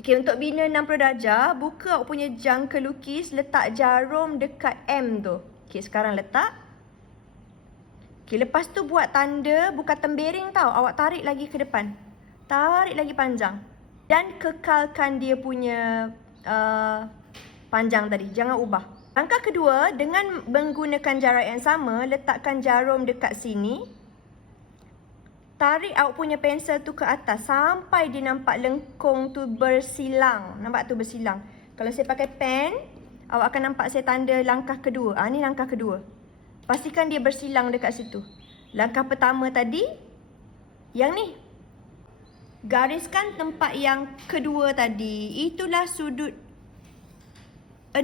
Okey, untuk bina 60 darjah, buka awak punya jangka lukis, letak jarum dekat M tu. Okey, sekarang letak. Okey, lepas tu buat tanda, bukan tembering tau. Awak tarik lagi ke depan. Tarik lagi panjang. Dan kekalkan dia punya panjang tadi. Jangan ubah. Langkah kedua, dengan menggunakan jarak yang sama, letakkan jarum dekat sini. Tarik awak punya pensel tu ke atas sampai dia nampak lengkung tu bersilang. Nampak tu bersilang. Kalau saya pakai pen, awak akan nampak saya tanda langkah kedua. Ni langkah kedua. Pastikan dia bersilang dekat situ. Langkah pertama tadi, yang ni. Gariskan tempat yang kedua tadi. Itulah sudut 60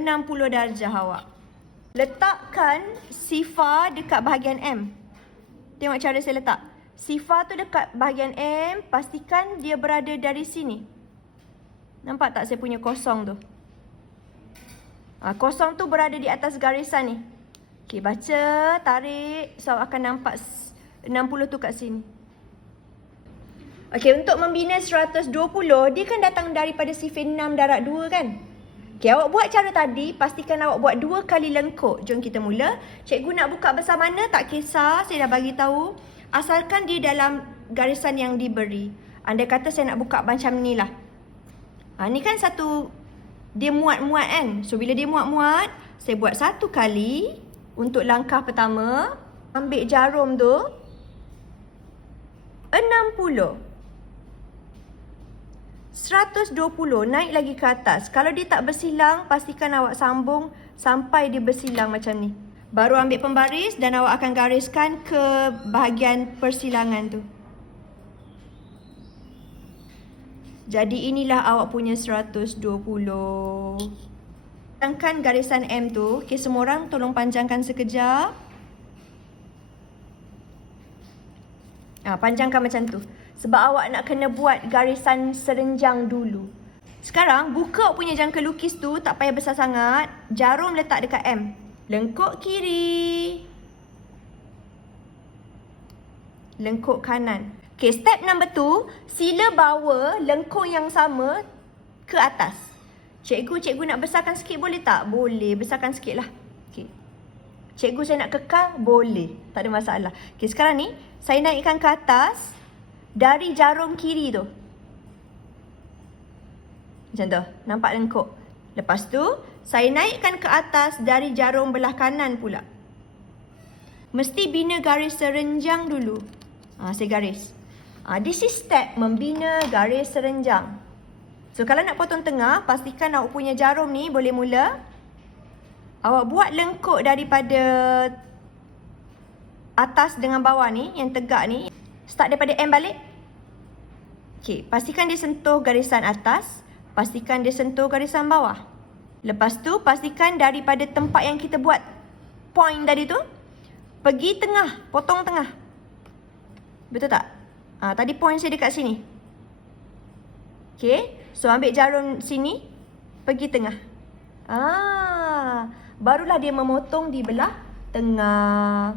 darjah awak. Letakkan sifar dekat bahagian M. Tengok cara saya letak. Sifar tu dekat bahagian M, pastikan dia berada dari sini. Nampak tak saya punya kosong tu? Kosong tu berada di atas garisan ni. Okey, baca, tarik. So, akan nampak 60 tu kat sini. Okey, untuk membina 120, dia kan datang daripada sifir 6 darab 2 kan? Okey, awak buat cara tadi, pastikan awak buat 2 kali lengkuk. Jom kita mula. Cikgu nak buka besar mana, tak kisah. Saya dah bagi tahu. Asalkan dia dalam garisan yang diberi. Andai kata saya nak buka macam ni lah. Ni kan satu, dia muat-muat kan. So, bila dia muat-muat, saya buat 1 kali. Untuk langkah pertama, ambil jarum tu. 60. 120, naik lagi ke atas. Kalau dia tak bersilang, pastikan awak sambung sampai dia bersilang macam ni. Baru ambil pembaris dan awak akan gariskan ke bahagian persilangan tu. Jadi inilah awak punya 120. Panjangkan garisan M tu. Okay, semua orang tolong panjangkan sekejap. Panjangkan macam tu. Sebab awak nak kena buat garisan serenjang dulu. Sekarang buka awak punya jangka lukis tu, tak payah besar sangat. Jarum letak dekat M. Lengkuk kiri. Lengkuk kanan. Okay, step number 2. Sila bawa lengkung yang sama ke atas. Cikgu nak besarkan sikit boleh tak? Boleh, besarkan sikit lah. Okay. Cikgu saya nak kekal? Boleh. Tak ada masalah. Okay, sekarang ni, saya naikkan ke atas dari jarum kiri tu. Macam tu. Nampak lengkuk. Lepas tu, saya naikkan ke atas dari jarum belah kanan pula. Mesti bina garis serenjang dulu. Saya garis. This is step membina garis serenjang. So, kalau nak potong tengah, pastikan awak punya jarum ni boleh mula. Awak buat lengkuk daripada atas dengan bawah ni, yang tegak ni. Start daripada M balik. Okay, pastikan dia sentuh garisan atas. Pastikan dia sentuh garisan bawah. Lepas tu, pastikan daripada tempat yang kita buat point tadi tu, pergi tengah, potong tengah. Betul tak? Tadi point saya dekat sini. Okay, so ambil jarum sini, pergi tengah. Barulah dia memotong di belah tengah.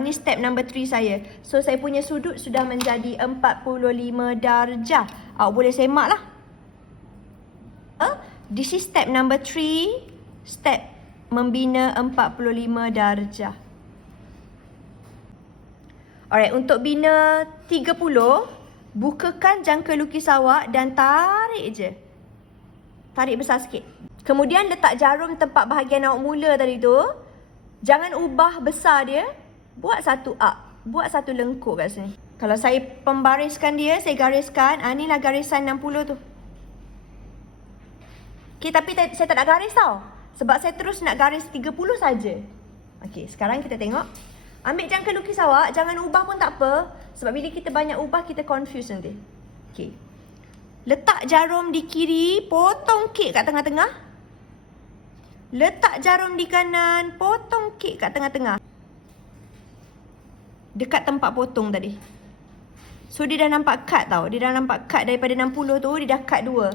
Ni step number 3 saya. So, saya punya sudut sudah menjadi 45 darjah. Awak boleh semak lah. This is step number 3. Step membina 45 darjah. Alright, untuk bina 30, bukakan jangka lukis awak dan tarik je. Tarik besar sikit. Kemudian letak jarum tempat bahagian awak mula tadi tu. Jangan ubah besar dia. Buat satu arc. Buat satu lengkuk kat sini. Kalau saya pembariskan dia, saya gariskan. Inilah garisan 60 tu. Okay, tapi saya tak nak garis tau. Sebab saya terus nak garis 30 saja. Okay, sekarang kita tengok. Ambil jangka lukis awak. Jangan ubah pun tak apa. Sebab bila kita banyak ubah, kita confuse nanti. Okay. Letak jarum di kiri. Potong kek kat tengah-tengah. Letak jarum di kanan. Potong kek kat tengah-tengah. Dekat tempat potong tadi. So, dia dah nampak cut tau. Dia dah nampak cut daripada 60 tu. Dia dah cut 2.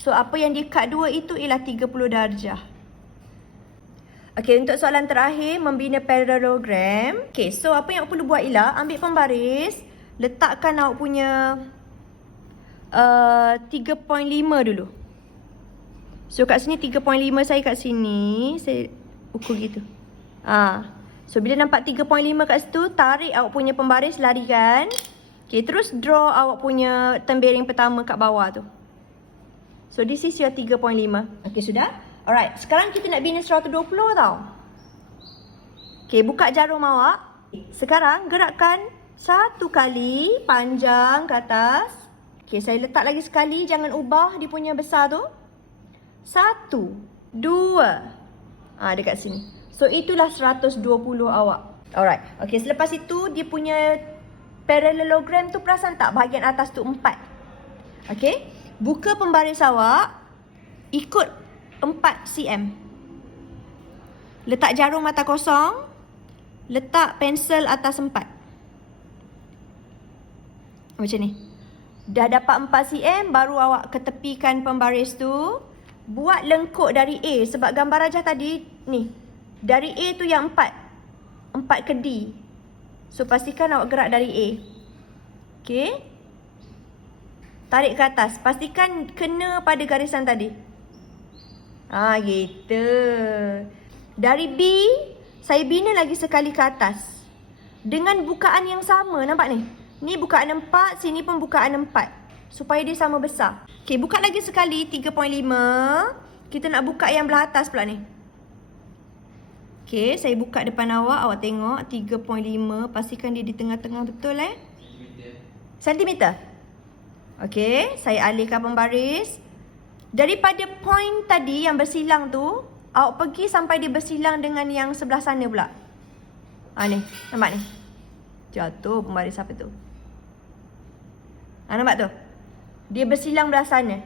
So, apa yang dia cut 2 itu ialah 30 darjah. Okay, untuk soalan terakhir, membina parallelogram. Okay, so apa yang perlu buat ialah ambil pembaris, letakkan awak punya 3.5 dulu. So kat sini 3.5 saya kat sini, saya ukur gitu. So bila nampak 3.5 kat situ, tarik awak punya pembaris, larikan. Okay, terus draw awak punya tembeling pertama kat bawah tu. So this is your 3.5. Okay, sudah? Alright, sekarang kita nak bina 120 tau. Okay, buka jarum awak. Sekarang gerakkan satu kali panjang ke atas. Okay, saya letak lagi sekali, jangan ubah dia punya besar tu. 1, 2. Dekat sini. So itulah 120 awak. Alright. Okay, selepas itu dia punya parallelogram tu, perasan tak bahagian atas tu 4. Okay. Buka pembaris awak. Ikut 4 cm. Letak jarum mata kosong. Letak pensel atas 4. Macam ni. Dah dapat 4 cm, baru awak ketepikan pembaris tu. Buat lengkuk dari A. Sebab gambar rajah tadi ni, dari A tu yang 4 ke D. So pastikan awak gerak dari A. Okay. Tarik ke atas. Pastikan kena pada garisan tadi. Gitu. Dari B, saya bina lagi sekali ke atas. Dengan bukaan yang sama. Nampak ni? Ni bukaan 4, sini pun bukaan 4. Supaya dia sama besar. Okay, buka lagi sekali 3.5. Kita nak buka yang belah atas pula ni. Okay, saya buka depan awak. Awak tengok 3.5. Pastikan dia di tengah-tengah betul Sentimeter. Okay, saya alihkan pembaris. Daripada point tadi yang bersilang tu, awak pergi sampai dia bersilang dengan yang sebelah sana pula. Ni, nampak ni? Jatuh pembaris apa tu? Nampak tu? Dia bersilang belah sana.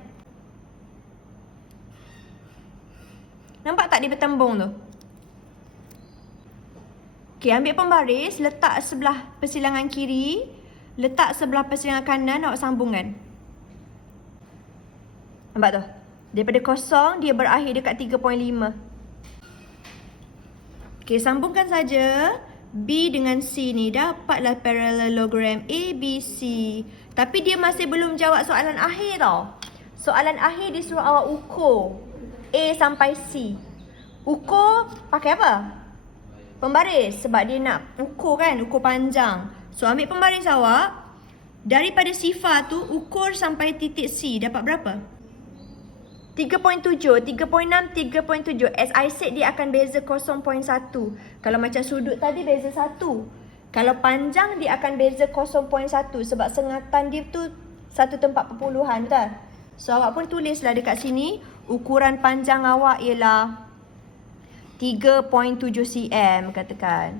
Nampak tak dia bertembung tu? Okay, ambil pembaris, letak sebelah persilangan kiri, letak sebelah persilangan kanan, awak sambungkan. Nampak tu? Daripada kosong, dia berakhir dekat 3.5. Okay, sambungkan saja. B dengan C ni, dapatlah parallelogram ABC. Tapi dia masih belum jawab soalan akhir tau. Soalan akhir dia suruh awak ukur A sampai C. Ukur pakai apa? Pembaris. Sebab dia nak ukur kan, ukur panjang. So ambil pembaris awak. Daripada sifar tu, ukur sampai titik C. Dapat berapa? 3.7, 3.6, 3.7. As I said, dia akan beza 0.1. Kalau macam sudut tadi, beza 1. Kalau panjang, dia akan beza 0.1. Sebab sengatan dia tu 1/40, betul? So, awak pun tulislah dekat sini. Ukuran panjang awak ialah 3.7 cm, katakan.